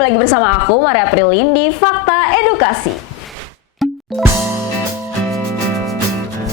kembali lagi bersama aku, Maria Prilin di Fakta Edukasi.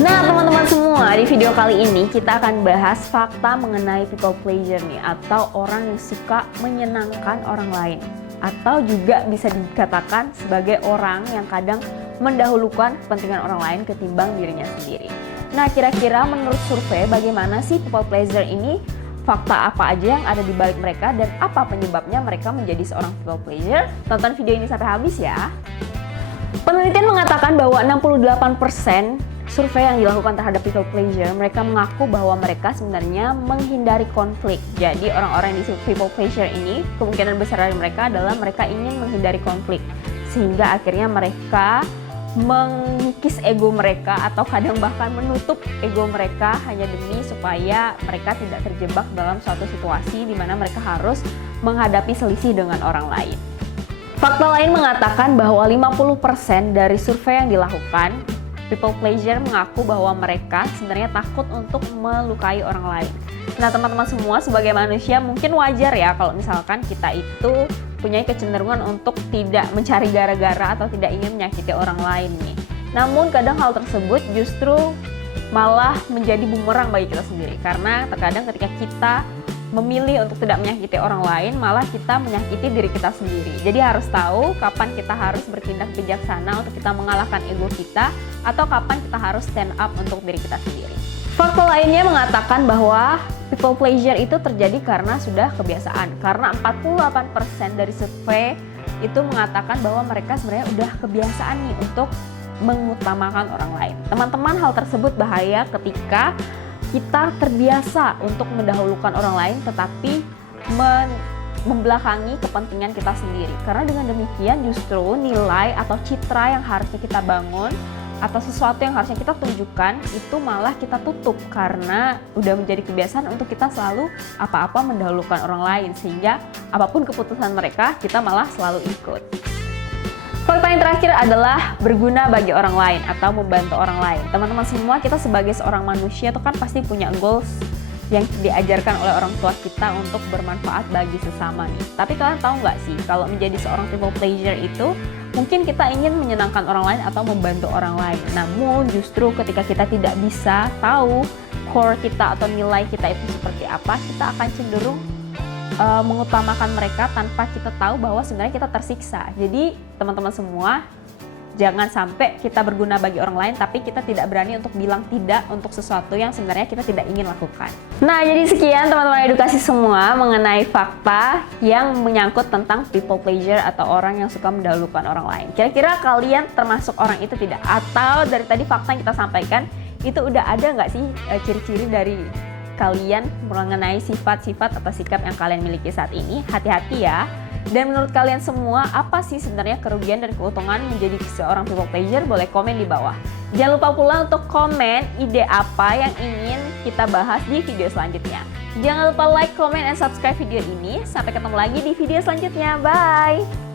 Nah teman-teman semua, di video kali ini kita akan bahas fakta mengenai people pleasure nih, atau orang yang suka menyenangkan orang lain, atau juga bisa dikatakan sebagai orang yang kadang mendahulukan kepentingan orang lain ketimbang dirinya sendiri. Nah kira-kira menurut survei bagaimana sih people pleasure ini? Fakta apa aja yang ada di balik mereka dan apa penyebabnya mereka menjadi seorang people pleasure? Tonton video ini sampai habis ya. Penelitian mengatakan bahwa 68% survei yang dilakukan terhadap people pleasure, mereka mengaku bahwa mereka sebenarnya menghindari konflik. Jadi orang-orang yang disebut people pleasure ini, kemungkinan besar dari mereka adalah mereka ingin menghindari konflik. Sehingga akhirnya mereka mengikis ego mereka atau kadang bahkan menutup ego mereka hanya demi supaya mereka tidak terjebak dalam suatu situasi di mana mereka harus menghadapi selisih dengan orang lain. Fakta lain mengatakan bahwa 50% dari survei yang dilakukan, people pleasure mengaku bahwa mereka sebenarnya takut untuk melukai orang lain. Nah teman-teman semua, sebagai manusia mungkin wajar ya kalau misalkan kita itu punya kecenderungan untuk tidak mencari gara-gara atau tidak ingin menyakiti orang lain nih. Namun kadang hal tersebut justru malah menjadi bumerang bagi kita sendiri, karena terkadang ketika kita memilih untuk tidak menyakiti orang lain, malah kita menyakiti diri kita sendiri. Jadi harus tahu kapan kita harus bertindak bijaksana untuk kita mengalahkan ego kita, atau kapan kita harus stand up untuk diri kita sendiri. Fakta lainnya mengatakan bahwa people pleasure itu terjadi karena sudah kebiasaan. Karena 48% dari survei itu mengatakan bahwa mereka sebenarnya udah kebiasaan nih untuk mengutamakan orang lain. Teman-teman, hal tersebut bahaya ketika kita terbiasa untuk mendahulukan orang lain tetapi membelakangi kepentingan kita sendiri. Karena dengan demikian justru nilai atau citra yang harusnya kita bangun atau sesuatu yang harusnya kita tunjukkan itu malah kita tutup karena udah menjadi kebiasaan untuk kita selalu apa-apa mendahulukan orang lain, sehingga apapun keputusan mereka kita malah selalu ikut. Fakta yang terakhir adalah berguna bagi orang lain atau membantu orang lain. Teman-teman semua, kita sebagai seorang manusia itu kan pasti punya goals yang diajarkan oleh orang tua kita untuk bermanfaat bagi sesama nih. Tapi kalian tahu nggak sih kalau menjadi seorang people pleasure itu mungkin kita ingin menyenangkan orang lain atau membantu orang lain. Namun justru ketika kita tidak bisa tahu core kita atau nilai kita itu seperti apa, kita akan cenderung mengutamakan mereka tanpa kita tahu bahwa sebenarnya kita tersiksa. Jadi teman-teman semua, jangan sampai kita berguna bagi orang lain tapi kita tidak berani untuk bilang tidak untuk sesuatu yang sebenarnya kita tidak ingin lakukan. Nah jadi sekian teman-teman edukasi semua mengenai fakta yang menyangkut tentang people pleasure atau orang yang suka mendahulukan orang lain. Kira-kira kalian termasuk orang itu tidak? Atau dari tadi fakta yang kita sampaikan itu udah ada nggak sih ciri-ciri dari kalian mengenai sifat-sifat atau sikap yang kalian miliki saat ini? Hati-hati ya. Dan menurut kalian semua, apa sih sebenarnya kerugian dan keuntungan menjadi seorang people pleasure? Boleh komen di bawah. Jangan lupa pula untuk komen ide apa yang ingin kita bahas di video selanjutnya. Jangan lupa like, comment, and subscribe video ini. Sampai ketemu lagi di video selanjutnya. Bye!